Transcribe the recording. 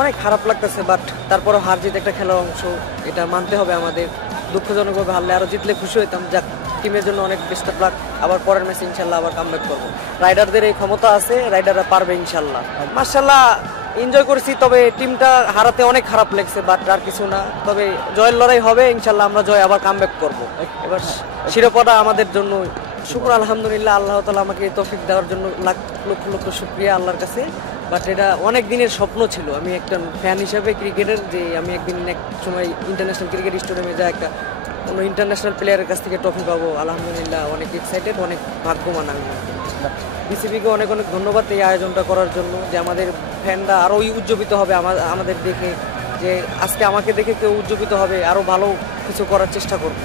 অনেক খারাপ লাগতেছে, বাট তারপরও হার জিত একটা খেলার অংশ, এটা মানতে হবে আমাদের। দুঃখজনকভাবে হারলে, আরও জিতলে খুশি হইতাম। যাক, টিমের জন্য অনেক বেস্ট অফ লাক। আবার পরের ম্যাচে ইনশাল্লাহ আবার কামব্যাক করবো। রাইডারদের এই ক্ষমতা আছে, রাইডাররা পারবে ইনশাল্লাহ। মার্শাল্লাহ এনজয় করেছি, তবে টিমটা হারাতে অনেক খারাপ লাগছে, বাট আর কিছু না। তবে জয়ের লড়াই হবে ইনশাল্লাহ, আমরা জয় আবার কামব্যাক করবো। এবার শিরোপাটা আমাদের জন্য। শুকর আলহামদুলিল্লাহ, আল্লাহ তাআলা আমাকে তৌফিক দেওয়ার জন্য লাখ লক্ষ লক্ষ শুকরিয়া আল্লাহর কাছে। বাট এটা অনেক দিনের স্বপ্ন ছিল, আমি একটা ফ্যান হিসেবে ক্রিকেটের, যে আমি একদিন এক সময় ইন্টারন্যাশনাল ক্রিকেট স্টেডিয়ামে যা একটা কোনো ইন্টারন্যাশনাল প্লেয়ারের কাছ থেকে ট্রফি পাবো। আলহামদুলিল্লাহ অনেক এক্সাইটেড, অনেক ভাগ্যবান আমি। বিসিবিকে অনেক অনেক ধন্যবাদ এই আয়োজনটা করার জন্য, যে আমাদের ফ্যানরা আরও উজ্জীবিত হবে আমাদের দেখে, যে আজকে আমাকে দেখে কেউ উজ্জীবিত হবে, আরও ভালো কিছু করার চেষ্টা করবো।